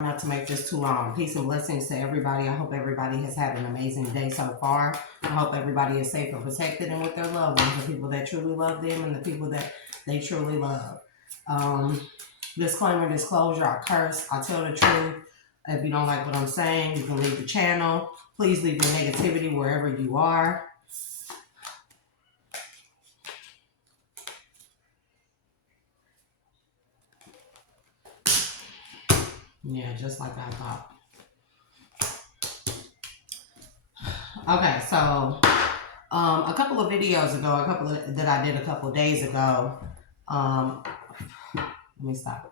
Not to make this too long. Peace and blessings to everybody. I hope everybody has had an amazing day so far. I hope everybody is safe and protected and with their loved ones, the people that truly love them and the people that they truly love. Disclaimer, disclosure, I curse, I tell the truth. If you don't like what I'm saying, you can leave the channel. Please leave your negativity wherever you are. Yeah, just like I thought. Okay, so a couple of videos ago, that I did a couple of days ago. Let me stop.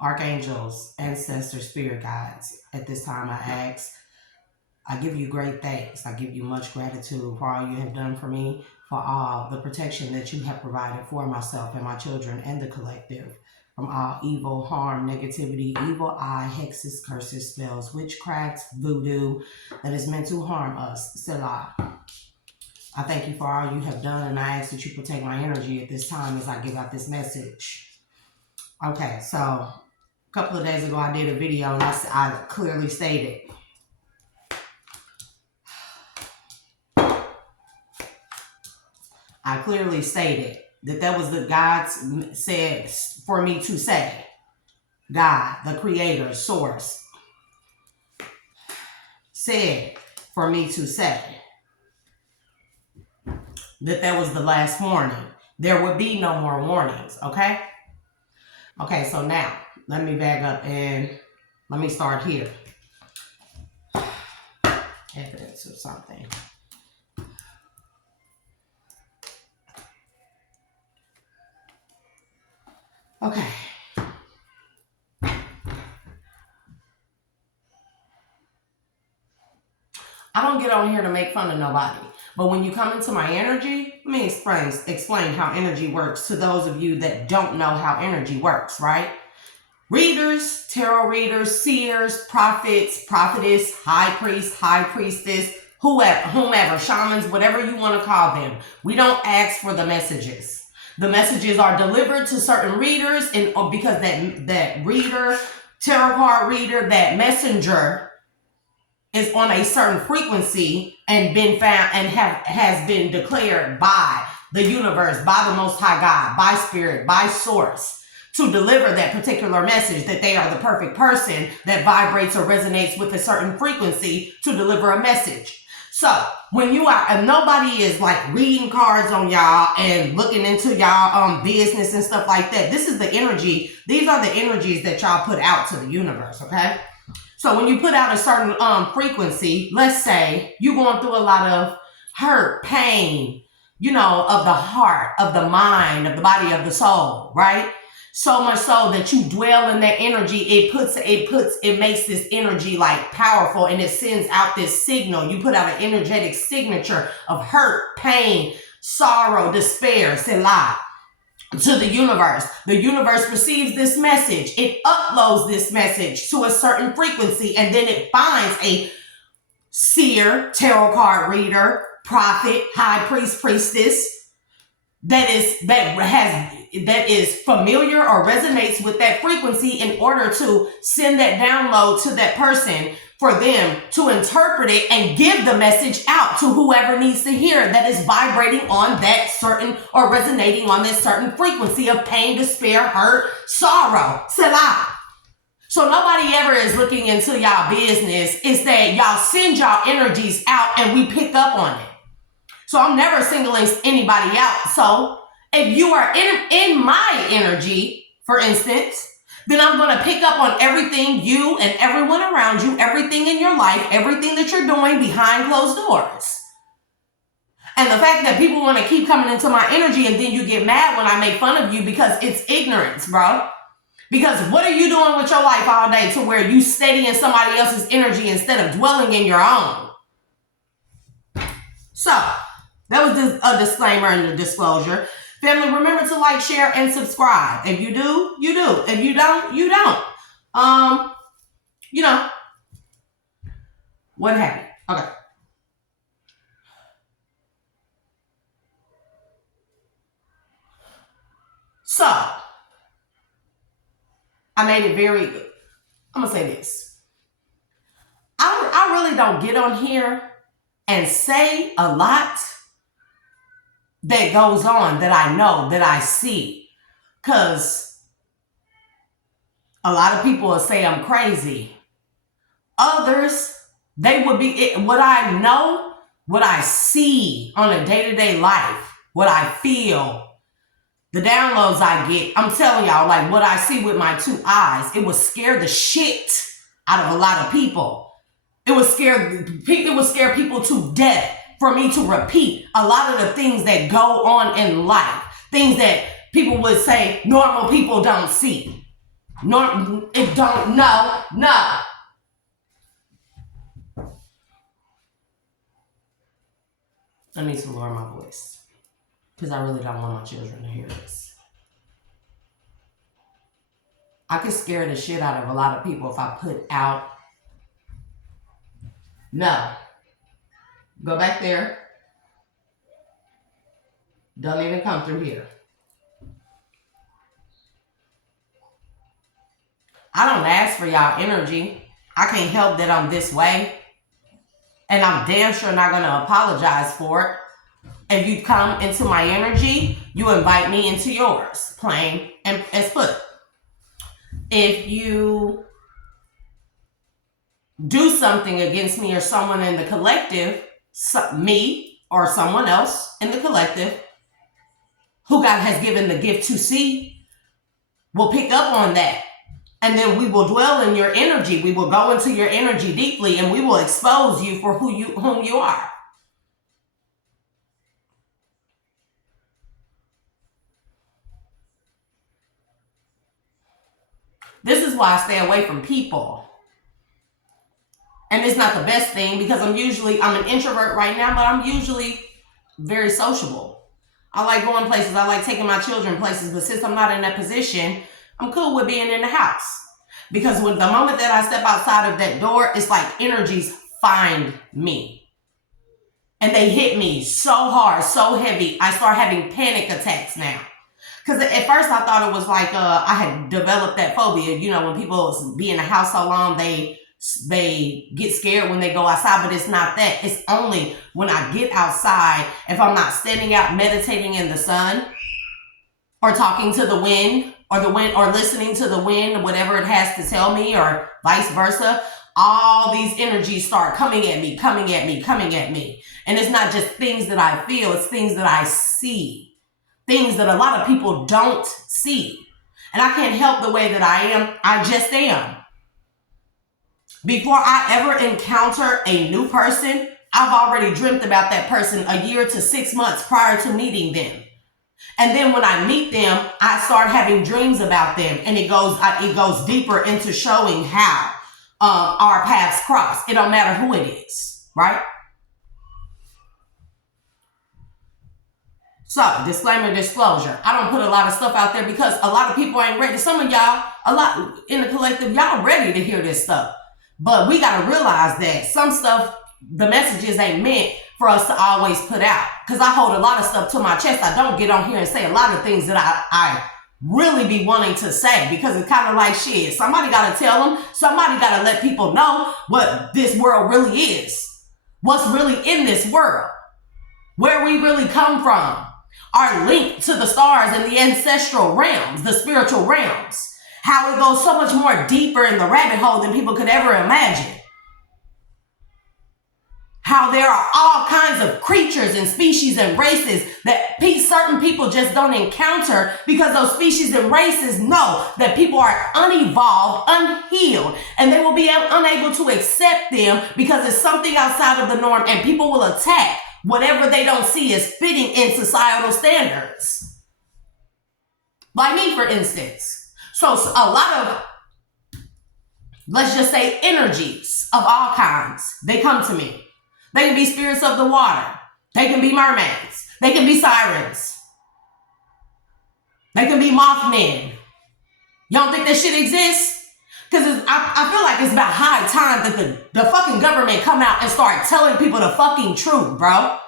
Archangels, ancestors, spirit guides. At this time, I give you great thanks. I give you much gratitude for all you have done for me, for all the protection that you have provided for myself and my children and the collective from all evil, harm, negativity, evil eye, hexes, curses, spells, witchcraft, voodoo that is meant to harm us. Selah. I thank you for all you have done, and I ask that you protect my energy at this time as I give out this message. Okay, so a couple of days ago, I did a video, and I clearly stated, that was the God said for me to say. God, the creator, source, said for me to say that was the last warning. There would be no more warnings, okay? Okay, so now, let me back up and let me start here. Evidence of something. Okay. I don't get on here to make fun of nobody. But when you come into my energy, let me explain how energy works to those of you that don't know how energy works, right? Readers, tarot readers, seers, prophets, prophetess, high priest, high priestess, whomever, shamans, whatever you want to call them. We don't ask for the messages. The messages are delivered to certain readers, and because that reader, tarot card reader, that messenger is on a certain frequency and been found and has been declared by the universe, by the Most High God, by spirit, by source, to deliver that particular message, that they are the perfect person that vibrates or resonates with a certain frequency to deliver a message. So when you are, and nobody is like reading cards on y'all and looking into y'all business and stuff like that. This is the energy. These are the energies that y'all put out to the universe, okay? So when you put out a certain frequency, let's say you're going through a lot of hurt, pain, of the heart, of the mind, of the body, of the soul, right? So much so that you dwell in that energy, it makes this energy like powerful, and it sends out this signal. You put out an energetic signature of hurt, pain, sorrow, despair, selah, to the universe. The universe receives this message. It uploads this message to a certain frequency, and then it finds a seer, tarot card reader, prophet, high priest, priestess that is familiar or resonates with that frequency in order to send that download to that person for them to interpret it and give the message out to whoever needs to hear that is vibrating on that certain or resonating on this certain frequency of pain, despair, hurt, sorrow, selah. So nobody ever is looking into y'all business. It's that y'all send y'all energies out and we pick up on it. So I'm never singling anybody out. So if you are in my energy, for instance, then I'm going to pick up on everything you and everyone around you, everything in your life, everything that you're doing behind closed doors. And the fact that people want to keep coming into my energy and then you get mad when I make fun of you because it's ignorance, bro. Because what are you doing with your life all day to where you steady in somebody else's energy instead of dwelling in your own? So that was a disclaimer and a disclosure. Family, remember to like, share, and subscribe. If you do, you do. If you don't, you don't. What happened? Okay. So, I made it very I'm going to say this. I really don't get on here and say a lot that goes on that I know, that I see. Because a lot of people will say I'm crazy. Others, they would be, what I know, what I see on a day-to-day life, what I feel, the downloads I get, I'm telling y'all, like what I see with my 2 eyes, it would scare the shit out of a lot of people. It would scare people to death for me to repeat a lot of the things that go on in life. Things that people would say normal people don't see. No. I need to lower my voice because I really don't want my children to hear this. I could scare the shit out of a lot of people if I put out. No. Go back there. Don't even come through here. I don't ask for y'all energy. I can't help that I'm this way. And I'm damn sure not going to apologize for it. If you come into my energy, you invite me into yours. Plain and as put. If you do something against me or someone in the collective, me or someone else in the collective, who God has given the gift to see, will pick up on that. And then we will dwell in your energy. We will go into your energy deeply and we will expose you for whom you are. This is why I stay away from people. And it's not the best thing because I'm an introvert right now, but I'm usually very sociable. I like going places. I like taking my children places. But since I'm not in that position, I'm cool with being in the house. Because when the moment that I step outside of that door, it's like energies find me. And they hit me so hard, so heavy, I start having panic attacks now. Because at first I thought it was like I had developed that phobia. You know, when people be in the house so long, they get scared when they go outside, but it's not that. It's only when I get outside, if I'm not standing out meditating in the sun or talking to the wind or listening to the wind, whatever it has to tell me or vice versa, all these energies start coming at me. And it's not just things that I feel, it's things that I see, things that a lot of people don't see. And I can't help the way that I am. I just am. Before I ever encounter a new person, I've already dreamt about that person a year to 6 months prior to meeting them. And then when I meet them, I start having dreams about them. And it goes deeper into showing how our paths cross. It don't matter who it is, right? So, disclaimer, disclosure. I don't put a lot of stuff out there because a lot of people ain't ready. Some of y'all, a lot in the collective, y'all ready to hear this stuff. But we got to realize that some stuff, the messages ain't meant for us to always put out. Because I hold a lot of stuff to my chest. I don't get on here and say a lot of things that I really be wanting to say. Because it's kind of like shit. Somebody got to tell them. Somebody got to let people know what this world really is. What's really in this world. Where we really come from. Our link to the stars and the ancestral realms. The spiritual realms. How it goes so much more deeper in the rabbit hole than people could ever imagine. How there are all kinds of creatures and species and races that certain people just don't encounter because those species and races know that people are unevolved, unhealed, and they will be unable to accept them because it's something outside of the norm and people will attack whatever they don't see as fitting in societal standards. Like me, for instance. So a lot of, let's just say, energies of all kinds, they come to me. They can be spirits of the water. They can be mermaids. They can be sirens. They can be mothmen. You don't think that shit exists? Because I feel like it's about high time that the fucking government come out and start telling people the fucking truth, bro.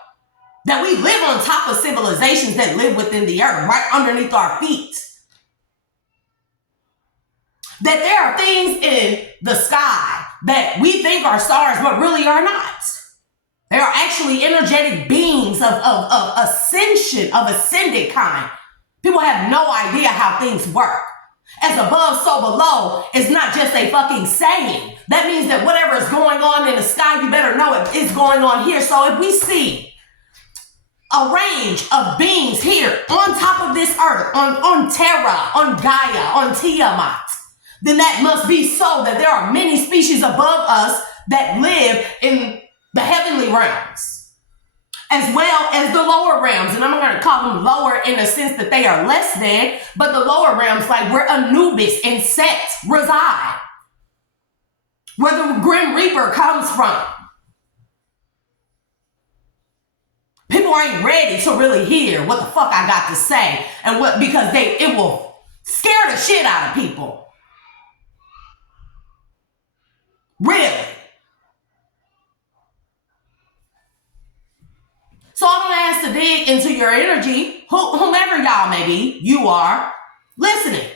That we live on top of civilizations that live within the earth, right underneath our feet. that there are things in the sky that we think are stars, but really are not. They are actually energetic beings of ascension, of ascended kind. People have no idea how things work. As above, so below is not just a fucking saying. That means that whatever is going on in the sky, you better know it is going on here. So if we see a range of beings here on top of this earth, on Terra, on Gaia, on Tiamat, then that must be so that there are many species above us that live in the heavenly realms, as well as the lower realms. And I'm going to call them lower in the sense that they are less than, but the lower realms, like where Anubis and Set reside, where the Grim Reaper comes from. People ain't ready to really hear what the fuck I got to say, and what, because it will scare the shit out of people. Really. So I'm going to ask to dig into your energy, whomever y'all may be, you are listening.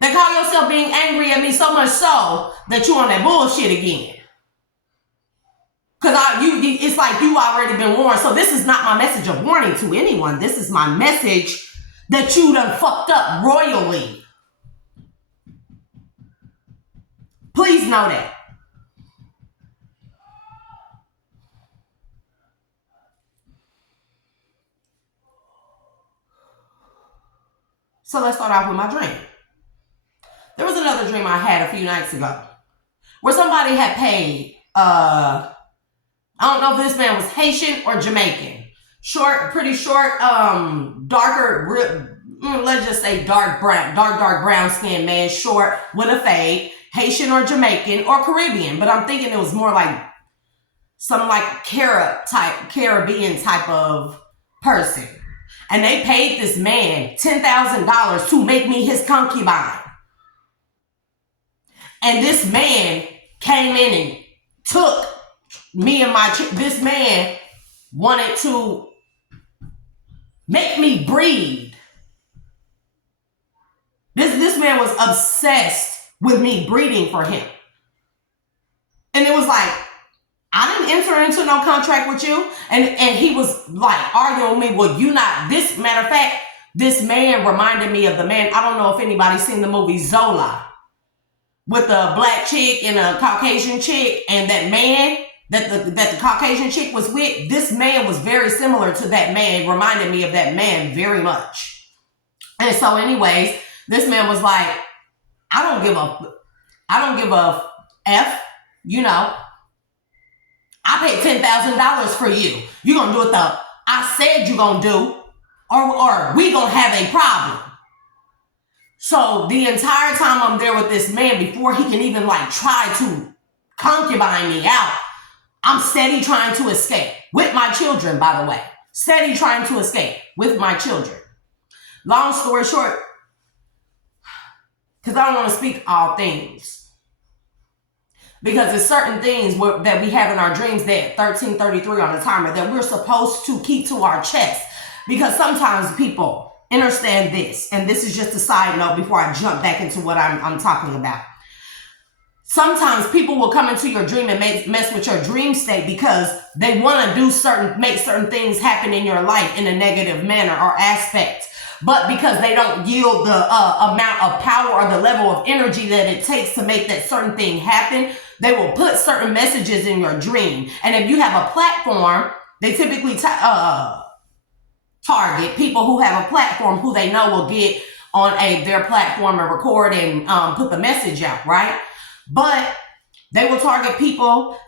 They call yourself being angry at me so much so that you on that bullshit again. Because it's like you already been warned. So this is not my message of warning to anyone. This is my message that you done fucked up royally. Please know that. So let's start off with my dream. There was another dream I had a few nights ago where somebody had paid, I don't know if this man was Haitian or Jamaican. Short, pretty short, darker, let's just say dark brown skinned man, short with a fade, Haitian or Jamaican or Caribbean. But I'm thinking it was more like some like Caribbean type of person. And they paid this man $10,000 to make me his concubine. And this man came in and took me and this man wanted to make me breed. This man was obsessed with me breeding for him. And it was like, I didn't enter into no contract with you. And he was like arguing with me. Well, you not this. Matter of fact, this man reminded me of the man. I don't know if anybody's seen the movie Zola with the black chick and a Caucasian chick, and that man that the Caucasian chick was with. This man was very similar to that man, reminded me of that man very much. And so anyways, this man was like, I don't give a F, you know. I paid $10,000 for you. You gonna do what I said you gonna do, or we gonna have a problem. So the entire time I'm there with this man, before he can even like try to concubine me out, I'm steady trying to escape with my children, by the way. Steady trying to escape with my children. Long story short, because I don't want to speak all things. Because there's certain things that we have in our dreams that 1333 on the timer that we're supposed to keep to our chest. Because sometimes people understand this, and this is just a side note before I jump back into what I'm talking about. Sometimes people will come into your dream and mess with your dream state because they want to make certain things happen in your life in a negative manner or aspect. But because they don't yield the amount of power or the level of energy that it takes to make that certain thing happen, they will put certain messages in your dream. And if you have a platform, they typically target people who have a platform who they know will get on their platform and record and put the message out, right? But they will target people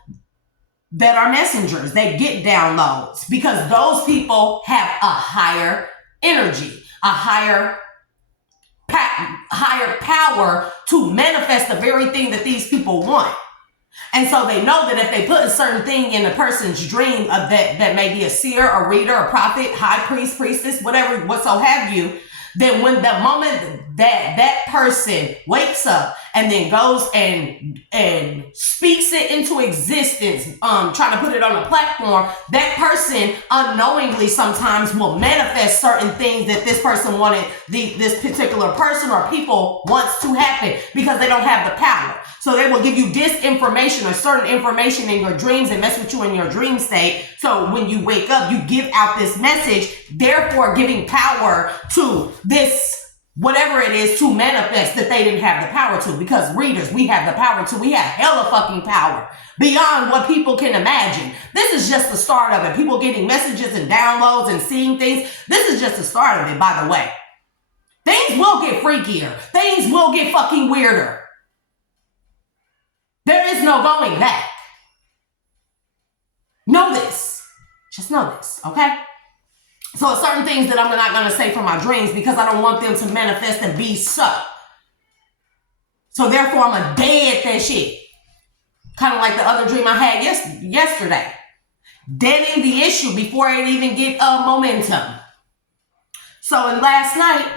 that are messengers. They get downloads because those people have a higher energy, a higher power to manifest the very thing that these people want. And so they know that if they put a certain thing in a person's dream that may be a seer, a reader, a prophet, high priest, priestess, whatever, what so have you, then when the moment that person wakes up and then goes and speaks it into existence, trying to put it on a platform, that person unknowingly sometimes will manifest certain things that this person wanted this particular person or people wants to happen because they don't have the power. So they will give you disinformation or certain information in your dreams and mess with you in your dream state. So when you wake up, you give out this message, therefore giving power to this whatever it is to manifest that they didn't have the power to. Because readers, we have the power to. We have hella fucking power beyond what people can imagine. This is just the start of it. People getting messages and downloads and seeing things. This is just the start of it, by the way. Things will get freakier. Things will get fucking weirder. There is no going back. Know this. Just know this, okay? So certain things that I'm not going to say from my dreams because I don't want them to manifest and be so. So therefore, I'm going to dead that shit. Kind of like the other dream I had yesterday. Deading the issue before it even get momentum. So in last night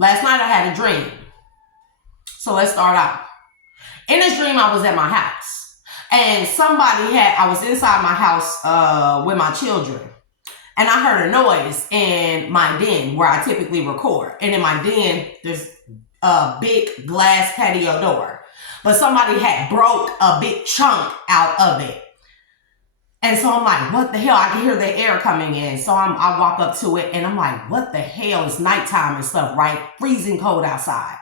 I had a dream. So let's start out. In this dream, I was at my house. And I was inside my house with my children. And I heard a noise in my den where I typically record. And in my den, there's a big glass patio door. But somebody had broke a big chunk out of it. And so I'm like, what the hell? I can hear the air coming in. So I walk up to it and I'm like, what the hell? It's nighttime and stuff, right? Freezing cold outside.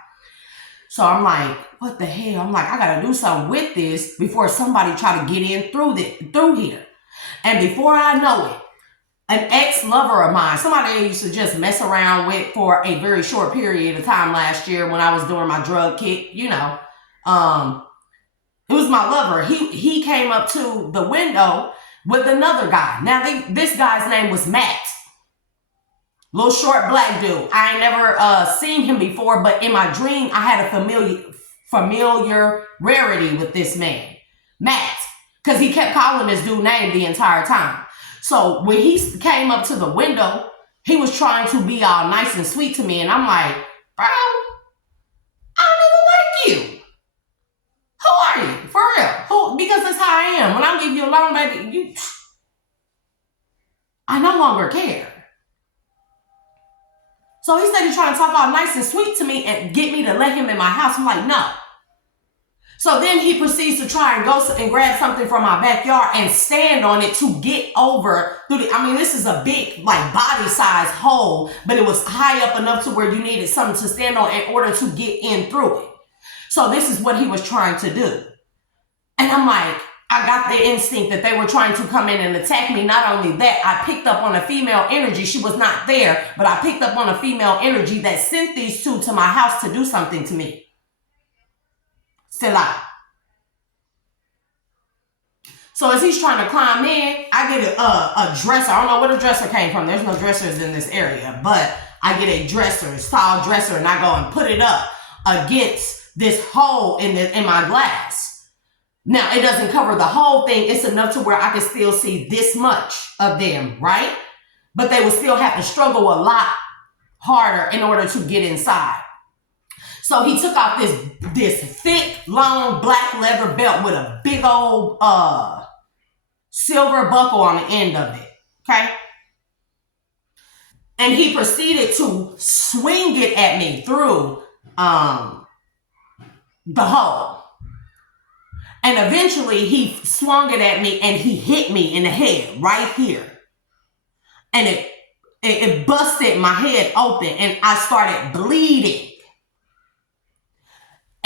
So I'm like, what the hell? I'm like, I got to do something with this before somebody try to get in through here. And before I know it, an ex-lover of mine, somebody I used to just mess around with for a very short period of time last year when I was doing my drug kick, it was my lover. He came up to the window with another guy. Now, this guy's name was Matt. Little short black dude. I ain't never seen him before, but in my dream, I had a familiar rarity with this man, Matt, because he kept calling this dude name the entire time. So when he came up to the window, he was trying to be all nice and sweet to me, and I'm like, bro, I don't even like you. Who are you? For real? Because that's how I am. When I give you a loan, baby, I no longer care. So he said he's trying to talk all nice and sweet to me and get me to let him in my house. I'm like, no. So then he proceeds to try and go and grab something from my backyard and stand on it to get over through this is a big, like, body size hole, but it was high up enough to where you needed something to stand on in order to get in through it. So this is what he was trying to do. And I'm like, I got the instinct that they were trying to come in and attack me. Not only that, I picked up on a female energy. She was not there, but I picked up on a female energy that sent these two to my house to do something to me. Still out. So as he's trying to climb in, I get a dresser. I don't know where the dresser came from. There's no dressers in this area, but I get a dresser, a tall dresser, and I go and put it up against this hole in my glass. Now, it doesn't cover the whole thing. It's enough to where I can still see this much of them, right? But they would still have to struggle a lot harder in order to get inside. So he took off this thick, long, black leather belt with a big old silver buckle on the end of it, okay? And he proceeded to swing it at me through the hole. And eventually he swung it at me and he hit me in the head right here. And it busted my head open and I started bleeding.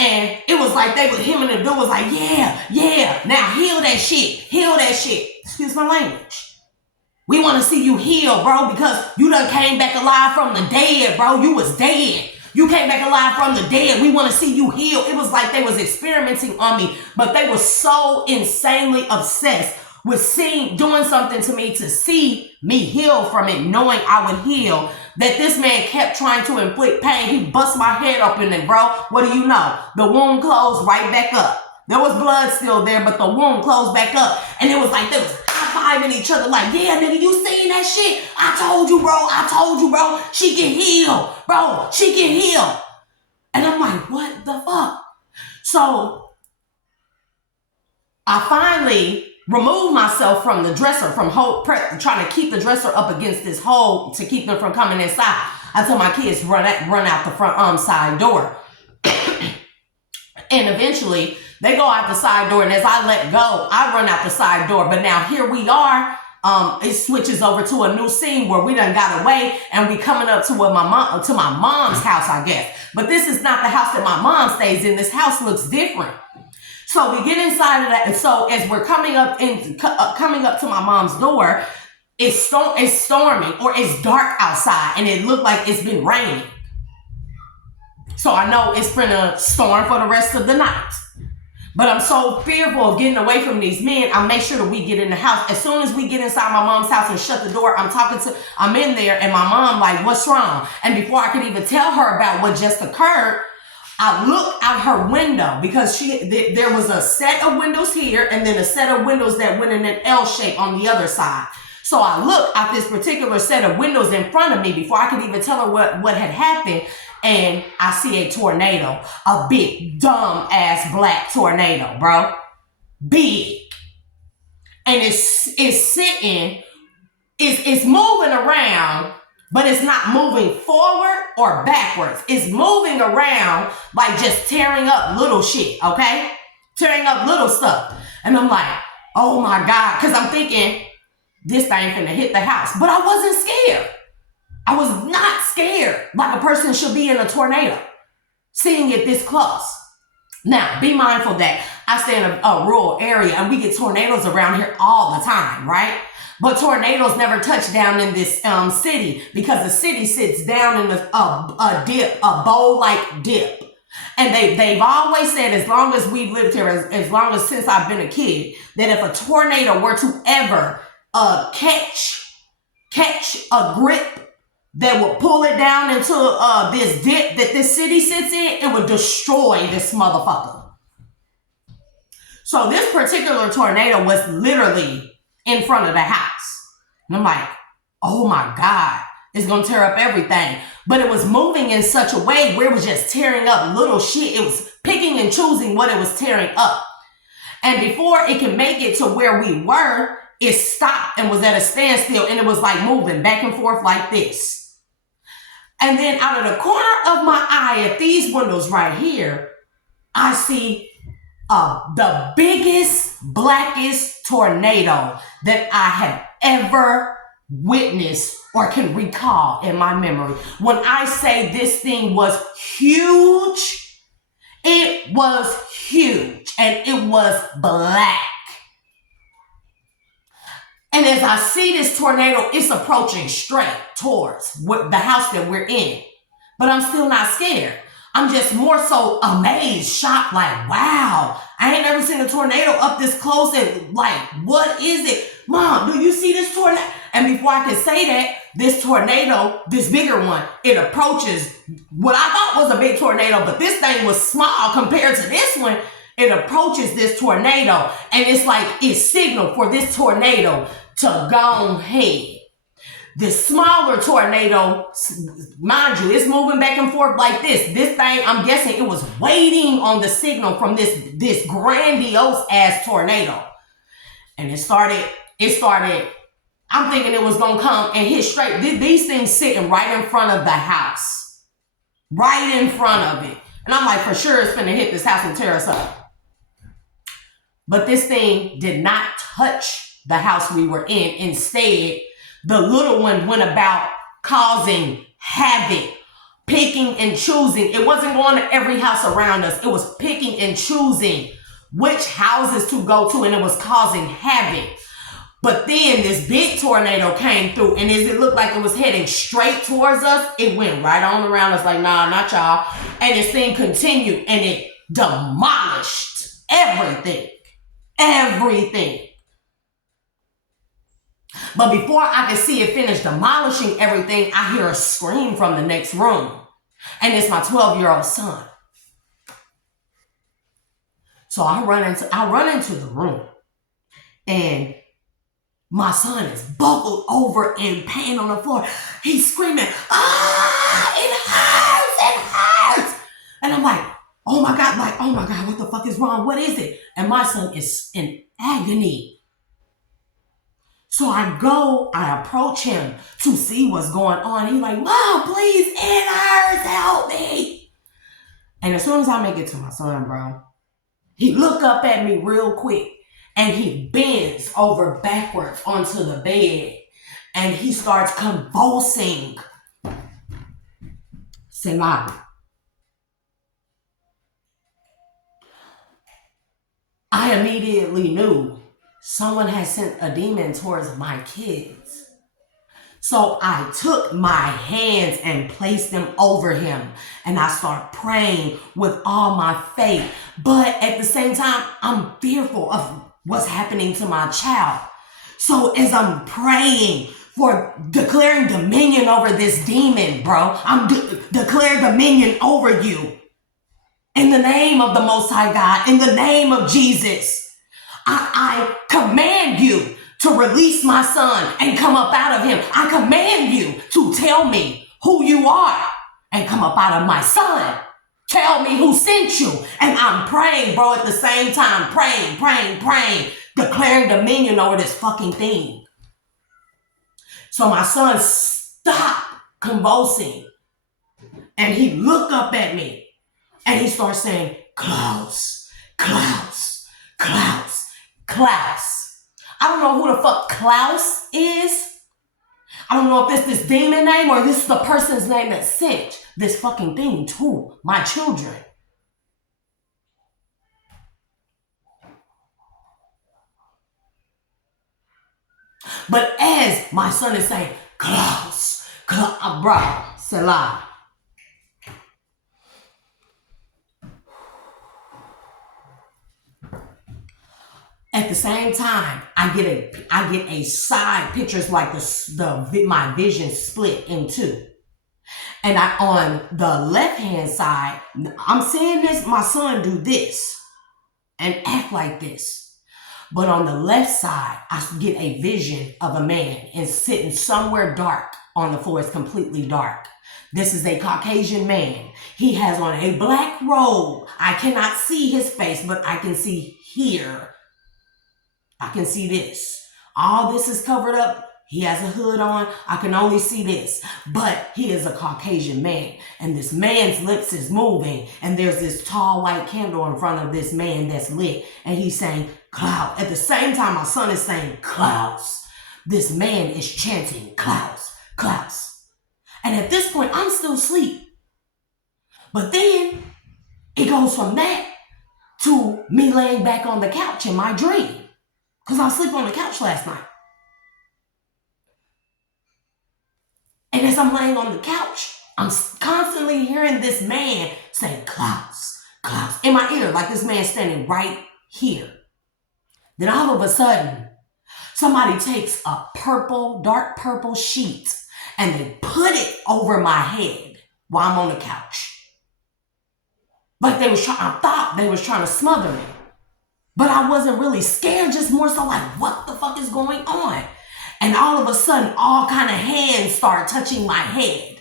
And it was like him and the dude was like, yeah, now heal that shit. Excuse my language. We want to see you heal, bro, because you done came back alive from the dead, bro. You was dead. You came back alive from the dead. We want to see you heal. It was like they was experimenting on me, but they were so insanely obsessed with doing something to me to see me heal from it, knowing I would heal, that this man kept trying to inflict pain. He bust my head open and, bro, what do you know? The wound closed right back up. There was blood still there, but the wound closed back up. And it was like there was high high-fiving each other like, yeah, nigga, you seen that shit? I told you, bro. I told you, bro. She can heal. Bro, she can heal. And I'm like, what the fuck? So I finally removed myself from the dresser, from trying to keep the dresser up against this hole to keep them from coming inside. I told my kids run out the front side door. And eventually they go out the side door, and as I let go, I run out the side door. But now here we are. It switches over to a new scene where we done got away, and we coming up to my mom's house, I guess. But this is not the house that my mom stays in. This house looks different. So we get inside of that, and so as we're coming up to my mom's door, it's storming, or it's dark outside, and it looked like it's been raining. So I know it's gonna storm for the rest of the night. But I'm so fearful of getting away from these men. I make sure that we get in the house. As soon as we get inside my mom's house and shut the door, I'm in there, and my mom like, what's wrong? And before I could even tell her about what just occurred, I look out her window, because there was a set of windows here, and then a set of windows that went in an L shape on the other side. So I look at this particular set of windows in front of me before I could even tell her what had happened. And I see a tornado, a big, dumb ass black tornado, bro. Big. And it's sitting, it's moving around, but it's not moving forward or backwards. It's moving around, like just tearing up little shit, okay? Tearing up little stuff. And I'm like, oh my God, because I'm thinking, this thing finna hit the house. But I wasn't scared. I was not scared like a person should be in a tornado, seeing it this close. Now, be mindful that I stay in a rural area, and we get tornadoes around here all the time, right? But tornadoes never touch down in this city, because the city sits down in a bowl-like dip. And they've always said, as long as we've lived here, as long as since I've been a kid, that if a tornado were to ever catch a grip that would pull it down into this dip that this city sits in, it would destroy this motherfucker. So this particular tornado was literally in front of the house. And I'm like, oh my God, it's going to tear up everything. But it was moving in such a way where it was just tearing up little shit. It was picking and choosing what it was tearing up. And before it could make it to where we were, it stopped and was at a standstill, and it was like moving back and forth like this. And then out of the corner of my eye at these windows right here, I see the biggest, blackest tornado that I have ever witnessed or can recall in my memory. When I say this thing was huge, it was huge, and it was black. And as I see this tornado, it's approaching straight towards the house that we're in. But I'm still not scared. I'm just more so amazed, shocked, like, wow, I ain't never seen a tornado up this close, and like, what is it? Mom, do you see this tornado? And before I could say that, this tornado, this bigger one, it approaches what I thought was a big tornado, but this thing was small compared to this one. It approaches this tornado, and it's like it's signaled for this tornado to go ahead. This smaller tornado, mind you, it's moving back and forth like this. This thing, I'm guessing it was waiting on the signal from this grandiose ass tornado. And it started, I'm thinking it was gonna come and hit straight. These things sitting right in front of the house. Right in front of it. And I'm like, for sure it's gonna hit this house and tear us up. But this thing did not touch the house we were in. Instead, the little one went about causing havoc, picking and choosing. It wasn't going to every house around us. It was picking and choosing which houses to go to, and it was causing havoc. But then this big tornado came through, and as it looked like it was heading straight towards us, it went right on around us like, nah, not y'all. And this thing continued, and it demolished everything. Everything. But before I could see it finish demolishing everything, I hear a scream from the next room. And it's my 12-year-old son. So I run into the room. And My son is buckled over in pain on the floor. He's screaming, ah, it hurts. And I'm like, oh my God, what the fuck is wrong? What is it? And my son is in agony. So I approach him to see what's going on. He's like, Mom, please, it hurts, help me. And as soon as I make it to my son, bro, he look up at me real quick and he bends over backwards onto the bed and he starts convulsing. Selah. I immediately knew someone had sent a demon towards my kids. So I took my hands and placed them over him and I start praying with all my faith. But at the same time, I'm fearful of what's happening to my child. So as I'm praying for declaring dominion over this demon, bro, I'm declaring dominion over you. In the name of the Most High God, in the name of Jesus, I command you to release my son and come up out of him. I command you to tell me who you are and come up out of my son. Tell me who sent you. And I'm praying, bro, at the same time, praying, declaring dominion over this fucking thing. So my son stopped convulsing and he looked up at me and he starts saying, Klaus. I don't know who the fuck Klaus is. I don't know if it's this demon name or this is the person's name that sent this fucking thing to my children. But as my son is saying, Klaus, bro, Selah. At the same time, I get a side pictures like my vision split in two. And on the left hand side, I'm seeing my son do this and act like this. But on the left side, I get a vision of a man and sitting somewhere dark on the floor. It's completely dark. This is a Caucasian man. He has on a black robe. I cannot see his face, but I can see here. I can see this. All this is covered up. He has a hood on. I can only see this. But he is a Caucasian man. And this man's lips is moving. And there's this tall white candle in front of this man that's lit. And he's saying, Klaus. At the same time, my son is saying, Klaus. This man is chanting, Klaus. And at this point, I'm still asleep. But then it goes from that to me laying back on the couch in my dream. Because I was asleep on the couch last night. And as I'm laying on the couch, I'm constantly hearing this man say, Klaus, in my ear, like this man standing right here. Then all of a sudden, somebody takes a dark purple sheet and they put it over my head while I'm on the couch. Like I thought they was trying to smother me. But I wasn't really scared, just more so like, what the fuck is going on? And all of a sudden, all kind of hands start touching my head,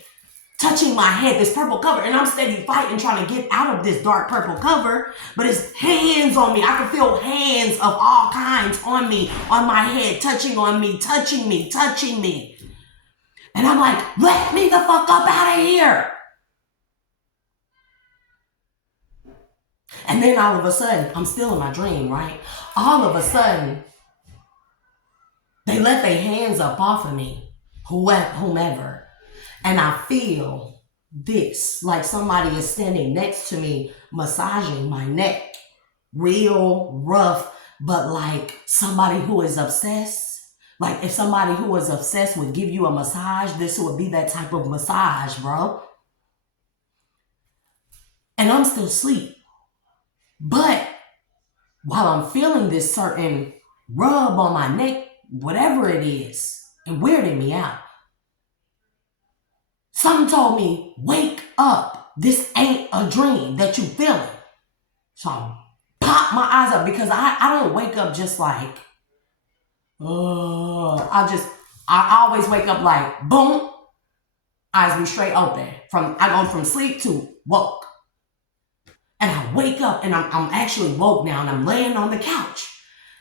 this purple cover. And I'm steady fighting, trying to get out of this dark purple cover. But it's hands on me. I can feel hands of all kinds on me, on my head, touching on me, touching me. And I'm like, let me the fuck up out of here. And then all of a sudden, I'm still in my dream, right? All of a sudden, they let their hands up off of me, whomever. And I feel this, like somebody is standing next to me, massaging my neck. Real rough, but like somebody who is obsessed. Like if somebody who is obsessed would give you a massage, this would be that type of massage, bro. And I'm still asleep. But while I'm feeling this certain rub on my neck, whatever it is, and weirding me out, something told me, wake up. This ain't a dream that you feeling. So I pop my eyes up because I don't wake up just like I always wake up like, boom, eyes be straight open. I go from sleep to woke. And I wake up and I'm actually woke now and I'm laying on the couch.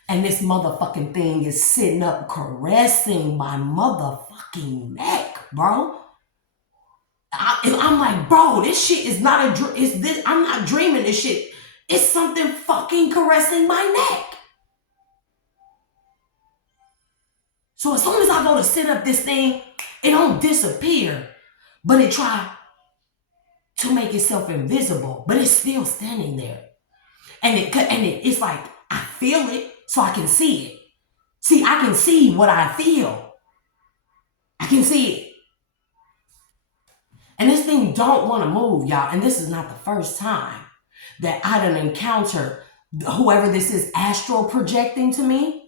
And this motherfucking thing is sitting up caressing my motherfucking neck, bro. I'm like, bro, this shit is not a dream. I'm not dreaming this shit. It's something fucking caressing my neck. So as soon as I go to sit up this thing, it don't disappear, but it try to make itself invisible, but it's still standing there. And it's like, I feel it, so I can see it. See, I can see what I feel. I can see it. And this thing don't want to move, y'all. And this is not the first time that I done encountered whoever this is astral projecting to me.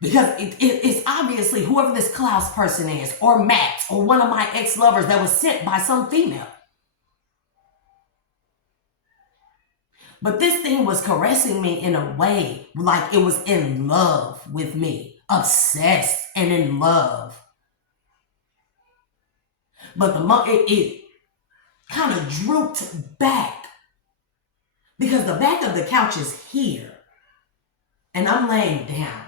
Because it's obviously whoever this Klaus person is, or Max, or one of my ex-lovers that was sent by some female. But this thing was caressing me in a way like it was in love with me, obsessed and in love. But it kind of drooped back because the back of the couch is here and I'm laying down.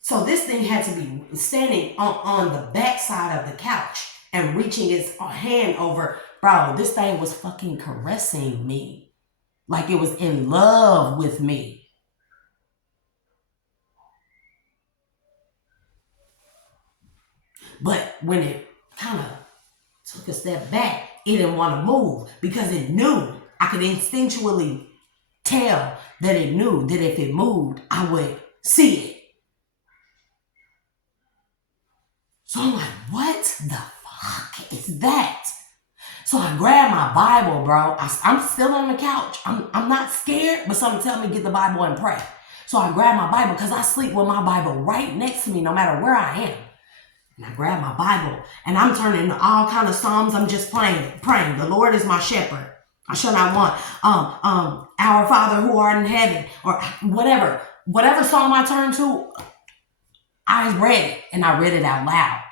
So this thing had to be standing on the back side of the couch and reaching its hand over. Bro, this thing was fucking caressing me like it was in love with me. But when it kind of took a step back, it didn't want to move because it knew. I could instinctually tell that it knew that if it moved, I would see it. So I'm like, what the fuck is that? So I grabbed my Bible, bro. I'm still on the couch. I'm not scared, but something tell me get the Bible and pray. So I grabbed my Bible because I sleep with my Bible right next to me no matter where I am. And I grab my Bible and I'm turning to all kind of Psalms. I'm just praying. The Lord is my shepherd. I shall not want. Our Father who art in heaven, or whatever Psalm I turn to, I read it and I read it out loud.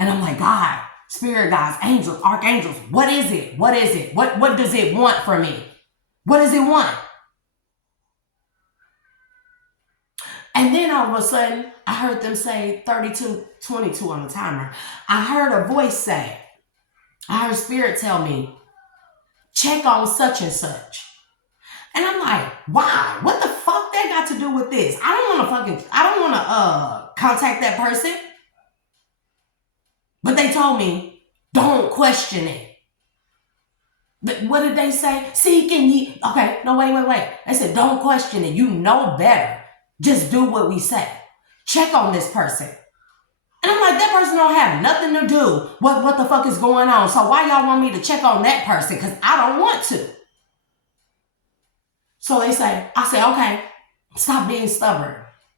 And I'm like, God, spirit guides, angels, archangels, what is it? What is it? What does it want from me? What does it want? And then all of a sudden, I heard them say 32:22 on the timer. I heard a voice say, I heard spirit tell me, check on such and such. And I'm like, why? What the fuck that got to do with this? I don't want to contact that person. But they told me, don't question it. But what did they say? Seek and ye. Okay, no, wait. They said, don't question it. You know better. Just do what we say. Check on this person. And I'm like, that person don't have nothing to do with what the fuck is going on. So why y'all want me to check on that person? Because I don't want to. So I say, okay, stop being stubborn.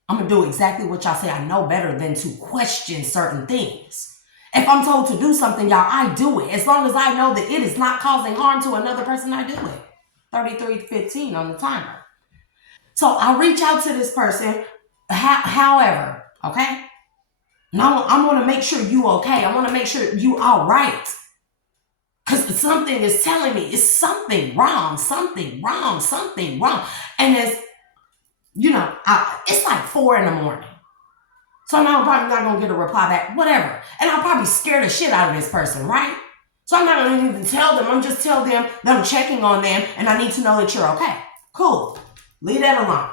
I'm going to do exactly what y'all say. I know better than to question certain things. If I'm told to do something, y'all, I do it. As long as I know that it is not causing harm to another person, I do it. 33:15 on the timer. So I reach out to this person, however, okay? Now I want to make sure you okay. I want to make sure you all right. Because something is telling me it's something wrong. And it's, it's like 4 a.m. So now I'm probably not going to get a reply back, whatever. And I'll probably scare the shit out of this person, right? So I'm not going to even tell them. I'm just tell them that I'm checking on them and I need to know that you're okay. Cool. Leave that alone.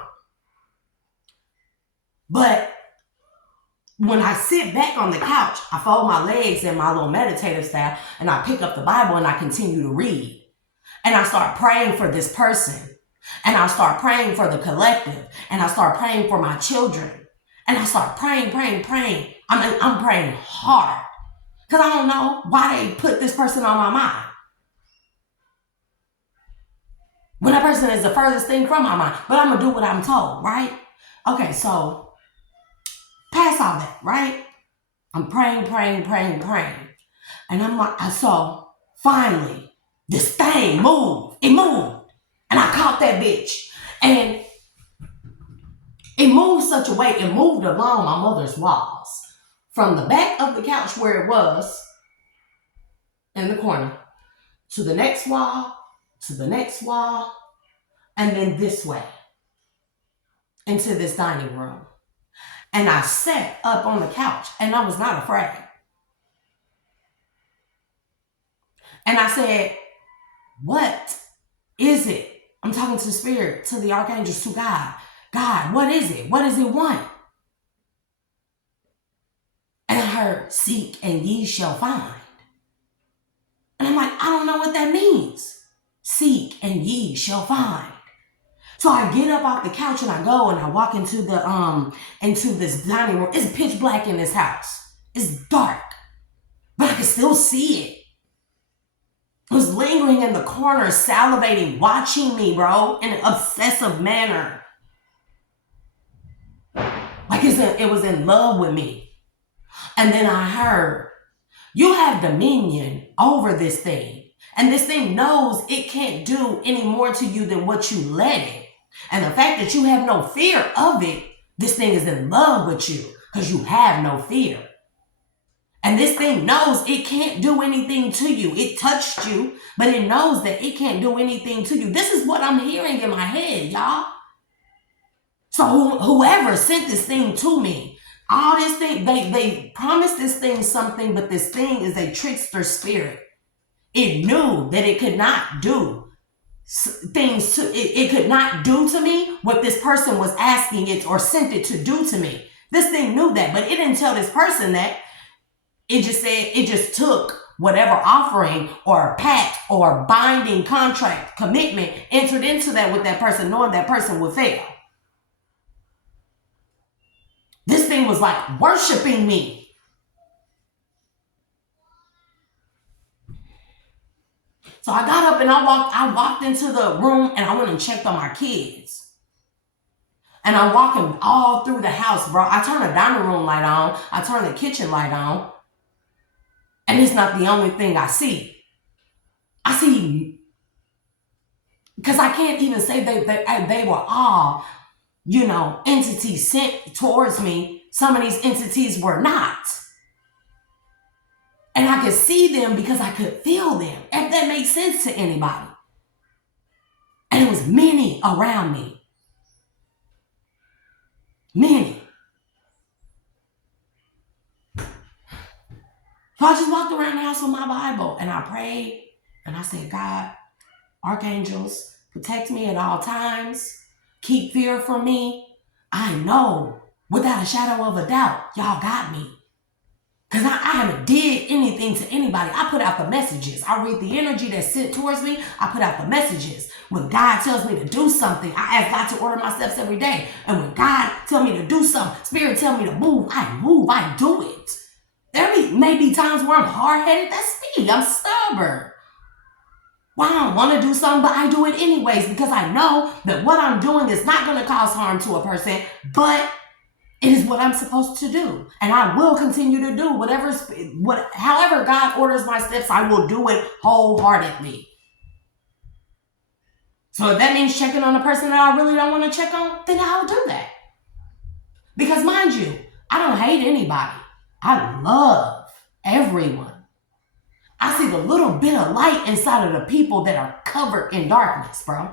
But when I sit back on the couch, I fold my legs in my little meditative style and I pick up the Bible and I continue to read. And I start praying for this person. And I start praying for the collective. And I start praying for my children. And I start praying. I'm praying hard. Because I don't know why they put this person on my mind. When that person is the furthest thing from my mind. But I'm going to do what I'm told, right? Okay, so past all that, right? I'm praying. And I'm like, so finally, this thing moved. It moved. And I caught that bitch. And moved such a way, it moved along my mother's walls. From the back of the couch where it was in the corner, to the next wall, to the next wall, and then this way into this dining room. And I sat up on the couch and I was not afraid. And I said, what is it? I'm talking to the spirit, to the archangels, to God. God, what is it? What does it want? And I heard, seek and ye shall find. And I'm like, I don't know what that means. Seek and ye shall find. So I get up off the couch and I go and I walk into this dining room. It's pitch black in this house. It's dark, but I can still see it. It was lingering in the corner, salivating, watching me, bro, in an obsessive manner. Like it was in love with me. And then I heard, you have dominion over this thing. And this thing knows it can't do any more to you than what you let it. And the fact that you have no fear of it, this thing is in love with you because you have no fear. And this thing knows it can't do anything to you. It touched you, but it knows that it can't do anything to you. This is what I'm hearing in my head, y'all. So whoever sent this thing to me, all this thing, they promised this thing something, but this thing is a trickster spirit. It knew that it could not do things to it could not do to me what this person was asking it or sent it to do to me. This thing knew that, but it didn't tell this person that. It just said, it just took whatever offering or pact or binding contract commitment, entered into that with that person, knowing that person would fail. This thing was like worshiping me. So I got up and I walked into the room and I went and checked on my kids. And I'm walking all through the house, bro. I turned the dining room light on. I turned the kitchen light on. And it's not the only thing I see. I see, because I can't even say they were all, entities sent towards me. Some of these entities were not. And I could see them because I could feel them, if that makes sense to anybody. And it was many around me. Many. So I just walked around the house with my Bible and I prayed and I said, God, archangels, protect me at all times. Keep fear from me. I know without a shadow of a doubt, y'all got me. Because I haven't did anything to anybody. I put out the messages. I read the energy that's sent towards me. I put out the messages. When God tells me to do something, I ask God to order my steps every day. And when God tells me to do something, Spirit tell me to move, I do it. There may be times where I'm hard-headed. That's me. I'm stubborn. Well, I don't want to do something, but I do it anyways because I know that what I'm doing is not going to cause harm to a person, but it is what I'm supposed to do. And I will continue to do however God orders my steps, I will do it wholeheartedly. So if that means checking on a person that I really don't want to check on, then I'll do that. Because mind you, I don't hate anybody. I love everyone. I see the little bit of light inside of the people that are covered in darkness, bro.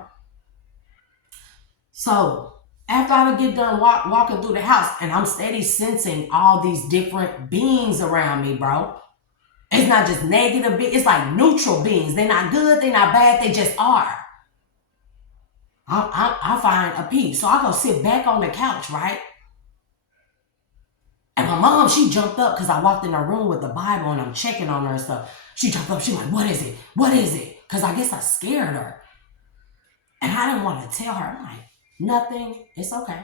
So after I get done walking through the house and I'm steady sensing all these different beings around me, bro. It's not just negative beings. It's like neutral beings. They're not good. They're not bad. They just are. I find a peace. So I go sit back on the couch, right? And my mom, she jumped up because I walked in her room with the Bible and I'm checking on her and stuff. She jumped up. She's like, what is it? What is it? Because I guess I scared her. And I didn't want to tell her. I'm like, nothing. It's okay.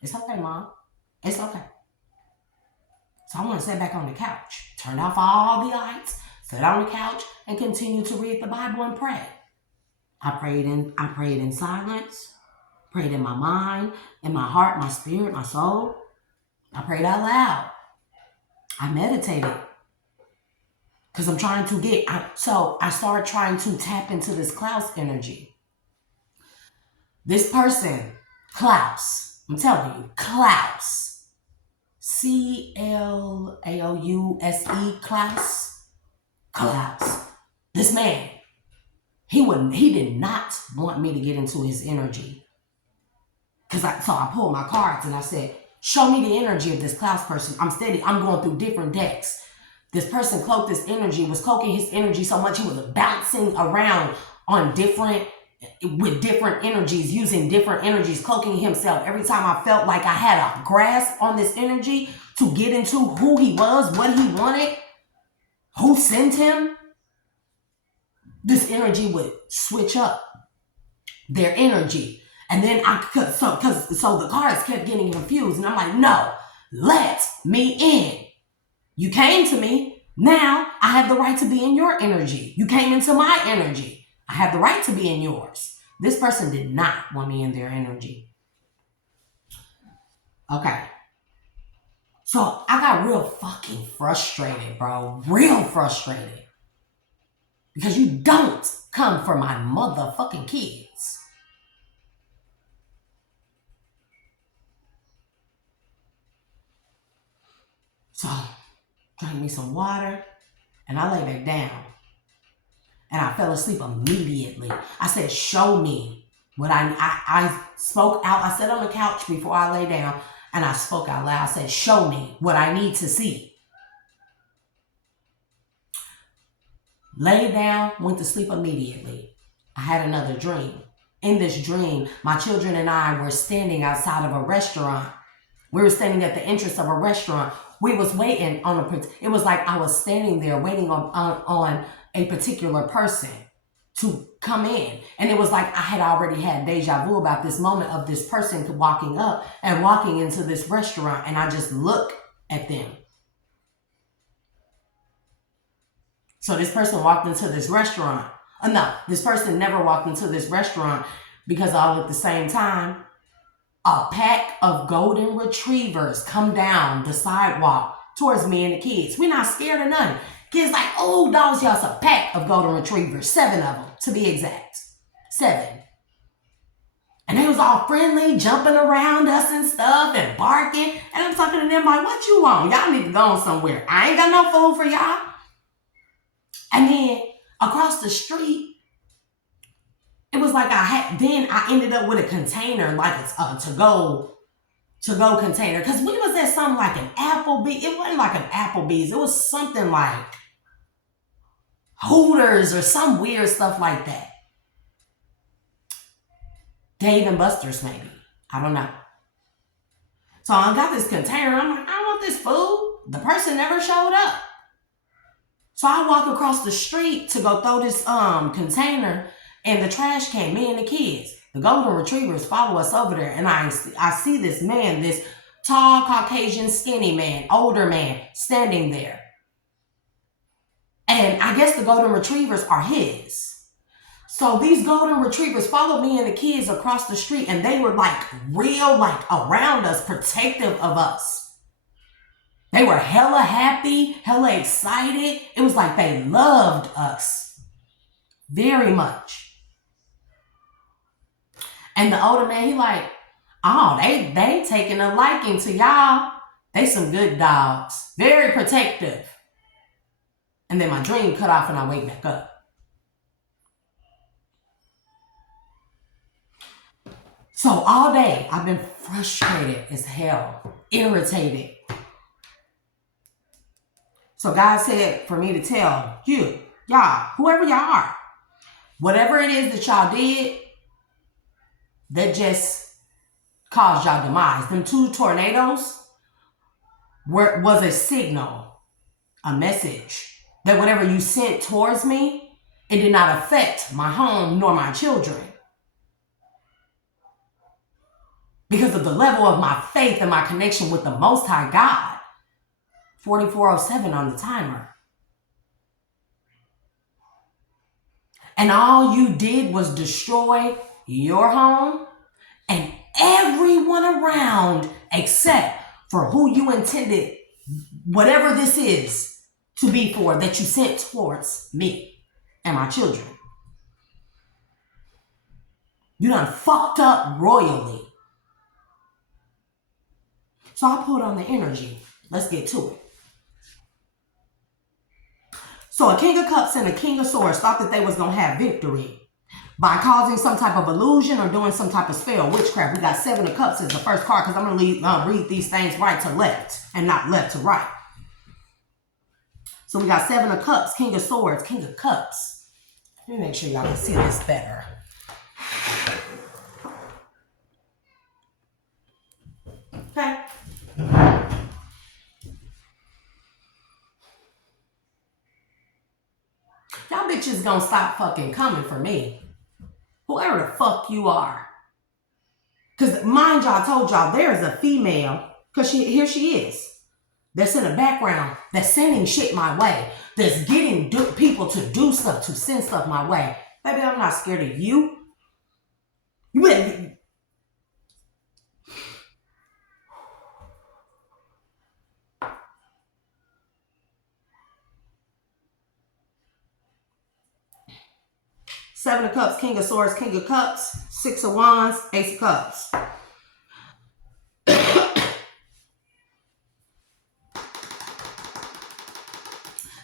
It's okay, Mom. It's okay. So I want to sit back on the couch, turn off all the lights, sit on the couch, and continue to read the Bible and pray. I prayed in silence, prayed in my mind, in my heart, my spirit, my soul. I prayed out loud. I meditated. Because I'm trying to so I started trying to tap into this Klaus energy. This person, Klaus, I'm telling you, Klaus. Clause. Klaus. This man, he did not want me to get into his energy. So I pulled my cards and I said, show me the energy of this Klaus person. I'm going through different decks. This person was cloaking his energy so much he was bouncing around with different energies, using different energies, cloaking himself. Every time I felt like I had a grasp on this energy to get into who he was, what he wanted, who sent him, this energy would switch up their energy. And then so the cards kept getting confused. And I'm like, no, let me in. You came to me. Now I have the right to be in your energy. You came into my energy. I have the right to be in yours. This person did not want me in their energy. Okay. So I got real fucking frustrated, bro. Real frustrated. Because you don't come for my motherfucking kids. So, drank me some water, and I lay back down. And I fell asleep immediately. I said, show me what I spoke out. I sat on the couch before I lay down, and I spoke out loud. I said, show me what I need to see. Lay down, went to sleep immediately. I had another dream. In this dream, my children and I were standing outside of a restaurant. We were standing at the entrance of a restaurant. We was waiting it was like I was standing there waiting on a particular person to come in. And it was like I had already had deja vu about this moment of this person walking up and walking into this restaurant. And I just look at them. So this person walked into this restaurant. No, this person never walked into this restaurant because all at the same time, a pack of golden retrievers come down the sidewalk towards me and the kids. We're not scared of none. Kids like, oh, dogs, y'all, it's a pack of golden retrievers. 7 of them, to be exact. 7. And they was all friendly, jumping around us and stuff and barking. And I'm talking to them like, what you want? Y'all need to go on somewhere. I ain't got no food for y'all. And then across the street, it was like I ended up with a container, like a to-go container. Because we was at something like an Applebee's. It wasn't like an Applebee's. It was something like Hooters or some weird stuff like that. Dave and Buster's maybe. I don't know. So I got this container. I'm like, I don't want this food. The person never showed up. So I walk across the street to go throw this container in the trash can, me and the kids. The golden retrievers follow us over there, and I see this man, this tall, Caucasian, skinny man, older man, standing there. And I guess the golden retrievers are his. So these golden retrievers followed me and the kids across the street, and they were like real, like around us, protective of us. They were hella happy, hella excited. It was like they loved us very much. And the older man, he like, oh, they taking a liking to y'all. They some good dogs. Very protective. And then my dream cut off and I wake back up. So all day, I've been frustrated as hell, irritated. So God said for me to tell y'all, whoever y'all are, whatever it is that y'all did, that just caused y'all demise. Them 2 tornadoes was a signal, a message, that whatever you sent towards me, it did not affect my home nor my children. Because of the level of my faith and my connection with the Most High God. 4407 on the timer. And all you did was destroy your home and everyone around except for who you intended whatever this is to be for, that you sent towards me and my children. You done fucked up royally. So I pulled on the energy. Let's get to it. So a King of Cups and a King of Swords thought that they was going to have victory by causing some type of illusion or doing some type of spell, witchcraft. We got 7 of Cups as the first card because I'm going to read these things right to left and not left to right. So we got 7 of Cups, King of Swords, King of Cups. Let me make sure y'all can see this better. Okay. Y'all bitches gonna stop fucking coming for me. Whoever the fuck you are. Because mind y'all, I told y'all there's a female, because here she is, that's in the background, that's sending shit my way, that's getting people to do stuff, to send stuff my way. Baby, I'm not scared of you. You better... Seven of Cups, King of Swords, King of Cups, 6 of Wands, Ace of Cups.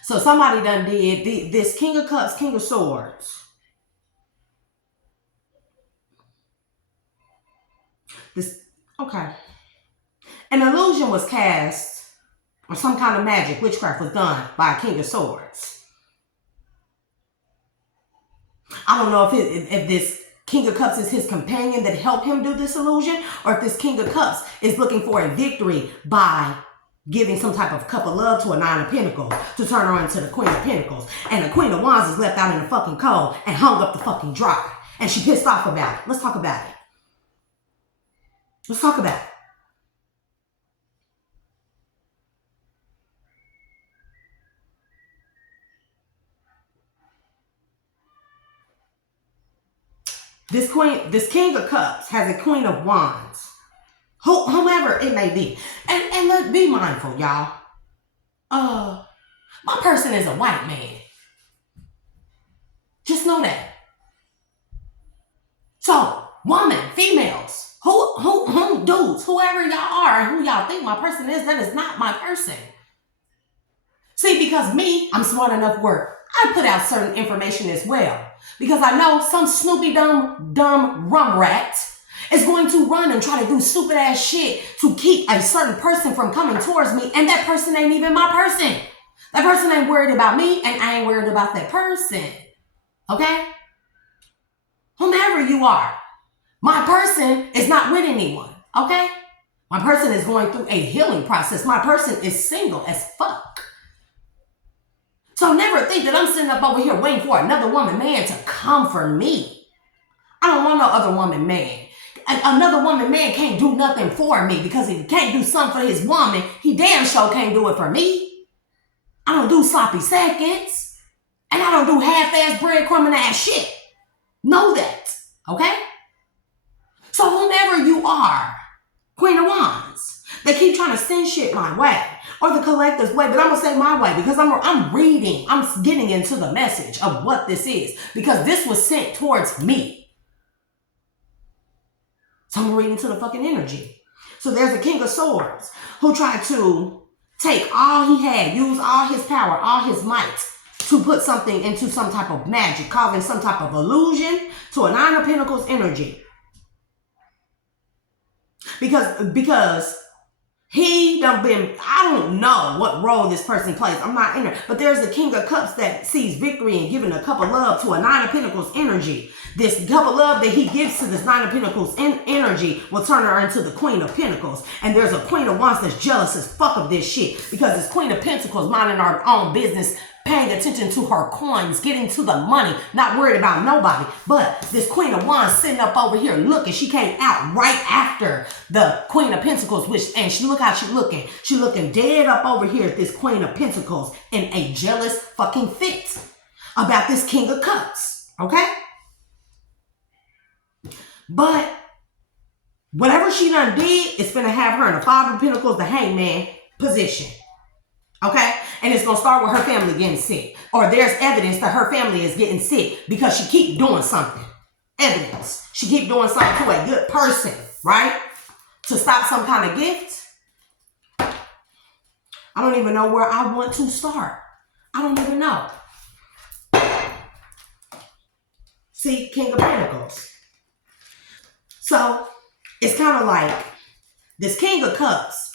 So somebody done did this King of Cups, King of Swords. This, okay. An illusion was cast, or some kind of magic, witchcraft was done by a King of Swords. I don't know if this King of Cups is his companion that helped him do this illusion, or if this King of Cups is looking for a victory by giving some type of cup of love to a 9 of Pentacles to turn her into the Queen of Pentacles. And the Queen of Wands is left out in the fucking cold and hung up the fucking dry. And she pissed off about it. Let's talk about it. Let's talk about it. This King of Cups has a Queen of Wands. Whomever it may be. And let's be mindful, y'all. My person is a white man. Just know that. So, woman, females, who dudes, whoever y'all are, and who y'all think my person is, that is not my person. See, because me, I'm smart enough where I put out certain information as well. Because I know some Snoopy dumb rum rat is going to run and try to do stupid ass shit to keep a certain person from coming towards me, and that person ain't even my person. That person ain't worried about me, and I ain't worried about that person. Okay? Whomever you are, my person is not with anyone. Okay? My person is going through a healing process. My person is single as fuck. So never think that I'm sitting up over here waiting for another woman man to come for me. I don't want no other woman man. Another woman man can't do nothing for me, because if he can't do something for his woman, he damn sure can't do it for me. I don't do sloppy seconds. And I don't do half-ass breadcrumbing ass shit. Know that. Okay? So whomever you are, Queen of Wands, they keep trying to send shit my way, or the collective's way, but I'm going to say my way, because I'm reading, I'm getting into the message of what this is, because this was sent towards me. So I'm reading to the fucking energy. So there's a King of Swords who tried to take all he had, use all his power, all his might to put something into some type of magic, causing some type of illusion to a 9 of Pentacles energy. Because he done been, I don't know what role this person plays. I'm not in there. But there's the King of Cups that sees victory and giving a cup of love to a 9 of Pentacles energy. This cup of love that he gives to this 9 of Pentacles energy will turn her into the Queen of Pentacles. And there's a Queen of Wands that's jealous as fuck of this shit, because this Queen of Pentacles minding her own business, paying attention to her coins, getting to the money, not worried about nobody. But this Queen of Wands sitting up over here looking. She came out right after the Queen of Pentacles, and she look how she looking. She looking dead up over here at this Queen of Pentacles in a jealous fucking fit about this King of Cups. Okay? But whatever she done did, it's gonna have her in the 5 of Pentacles, the Hangman position. Okay? And it's going to start with her family getting sick. Or there's evidence that her family is getting sick because she keep doing something. Evidence. She keep doing something to a good person, right? To stop some kind of gift. I don't even know where I want to start. I don't even know. See, King of Pentacles. So it's kind of like this King of Cups.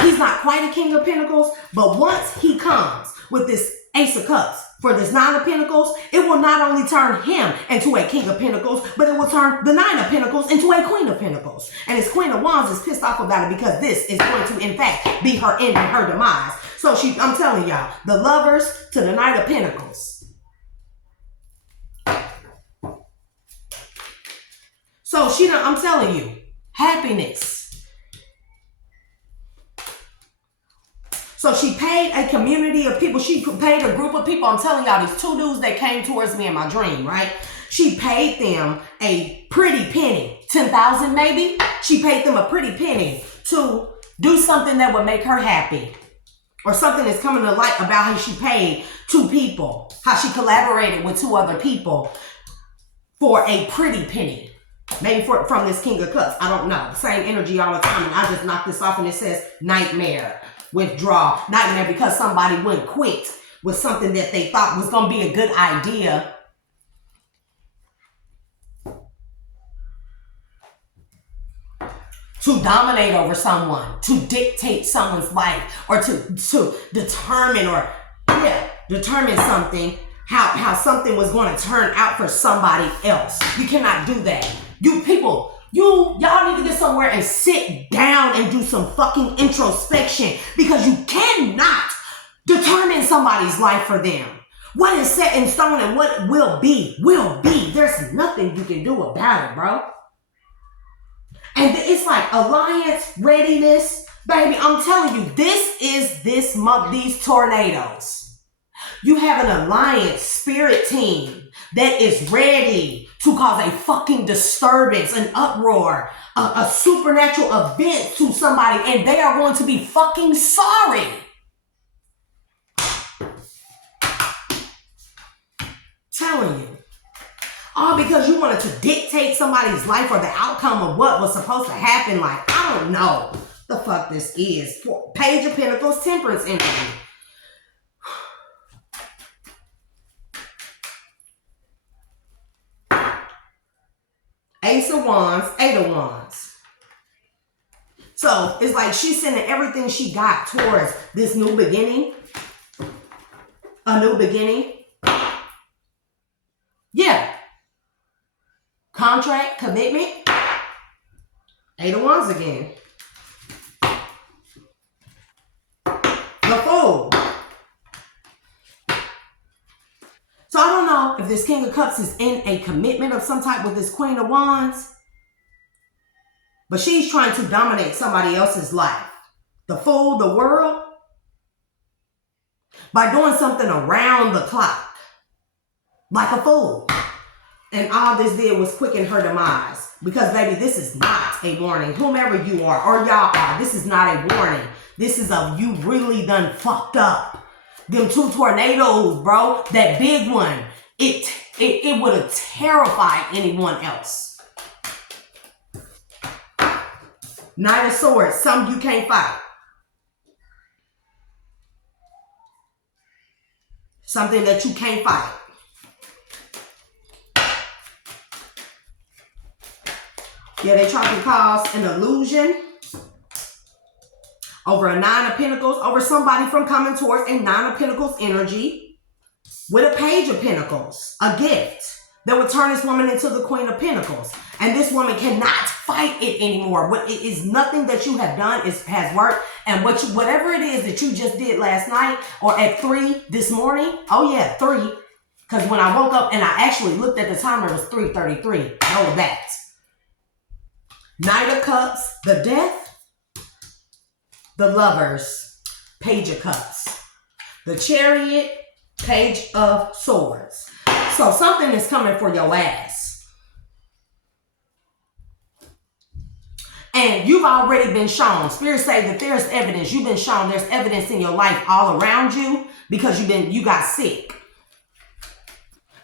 He's not quite a King of Pentacles, but once he comes with this Ace of Cups for this Nine of Pentacles, it will not only turn him into a King of Pentacles, but it will turn the Nine of Pentacles into a Queen of Pentacles. And his Queen of Wands is pissed off about it because this is going to, in fact, be her end and her demise. So I'm telling y'all, the Lovers to the Knight of Pentacles. So I'm telling you, happiness. So she paid a community of people. She paid a group of people. I'm telling y'all, these two dudes that came towards me in my dream, right? She paid them a pretty penny, 10,000 maybe. She paid them a pretty penny to do something that would make her happy. Or something that's coming to light about how she paid two people. How she collaborated with two other people for a pretty penny. Maybe from this King of Cups. I don't know. Same energy all the time. And I just knocked this off and it says nightmare. Withdraw. Nightmare because somebody went quit with something that they thought was going to be a good idea. To dominate over someone, to dictate someone's life, or to determine something, how something was going to turn out for somebody else. You cannot do that. You people, y'all need to get somewhere and sit down and do some fucking introspection, because you cannot determine somebody's life for them. What is set in stone and what will be, will be. There's nothing you can do about it, bro. And it's like alliance, readiness. Baby, I'm telling you, these tornadoes. You have an alliance spirit team that is ready to cause a fucking disturbance, an uproar, a supernatural event to somebody, and they are going to be fucking sorry. Telling you. All because you wanted to dictate somebody's life or the outcome of what was supposed to happen. Like, I don't know the fuck this is. Page of Pentacles, Temperance energy. Ace of Wands, Eight of Wands. So it's like she's sending everything she got towards this new beginning. A new beginning. Yeah. Contract, commitment. Eight of Wands again. The Fool. So I don't know if this King of Cups is in a commitment of some type with this Queen of Wands. But she's trying to dominate somebody else's life. The Fool, the world. By doing something around the clock. Like a fool. And all this did was quicken her demise. Because, baby, this is not a warning. Whomever you are, or y'all are, this is not a warning. This is you really done fucked up. Them two tornadoes, bro. That big one. It would have terrified anyone else. Knight of Swords. Some you can't fight. Something that you can't fight. Yeah, they try to cause an illusion over a Nine of Pentacles, over somebody from coming towards a Nine of Pentacles energy with a Page of Pentacles, a gift that would turn this woman into the Queen of Pentacles. And this woman cannot fight it anymore. What it is, nothing that you have done has worked. And whatever it is that you just did last night or at 3 this morning, oh yeah, 3. Because when I woke up and I actually looked at the timer, it was 3:33. Know that. Knight of Cups, the Death, the Lovers, Page of Cups, the Chariot, Page of Swords. So something is coming for your ass. And you've already been shown. Spirit say that there's evidence. You've been shown there's evidence in your life all around you because you got sick.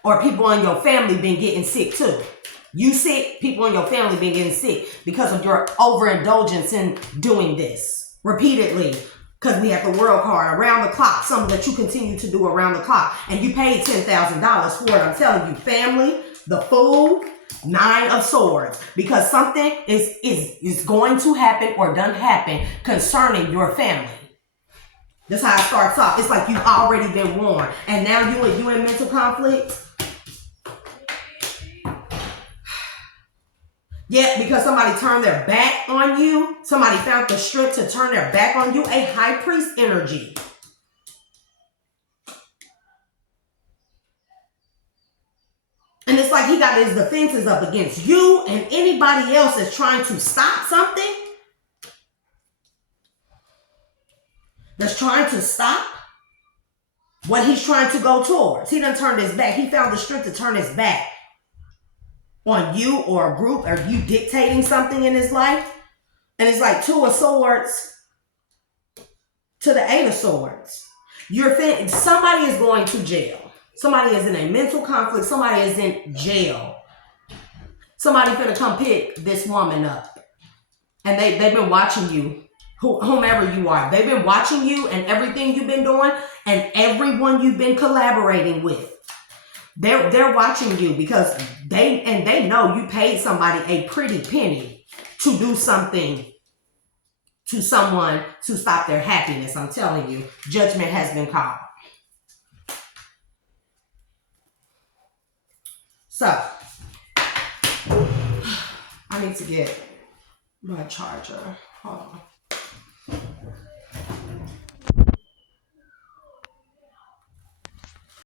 Or people in your family been getting sick too. You sick, people in your family been getting sick because of your overindulgence in doing this repeatedly, Because we have the world card, around the clock, something that you continue to do around the clock. And you paid $10,000 for it. I'm telling you, family, the Fool, 9 of Swords. Because something is going to happen or done happen concerning your family. That's how it starts off. It's like you've already been warned. And now you in mental conflict. Yeah, because somebody turned their back on you. Somebody found the strength to turn their back on you. A high priest energy. And it's like he got his defenses up against you and anybody else that's trying to stop something. That's trying to stop what he's trying to go towards. He done turned his back. He found the strength to turn his back on you or a group or you dictating something in his life. And it's like 2 of Swords to the 8 of Swords. Somebody is going to jail. Somebody is in a mental conflict. Somebody is in jail. Somebody finna come pick this woman up. And they've been watching you, whomever you are. They've been watching you and everything you've been doing and everyone you've been collaborating with. They're watching you because they know you paid somebody a pretty penny to do something to someone to stop their happiness. I'm telling you, judgment has been called. So, I need to get my charger. Hold on.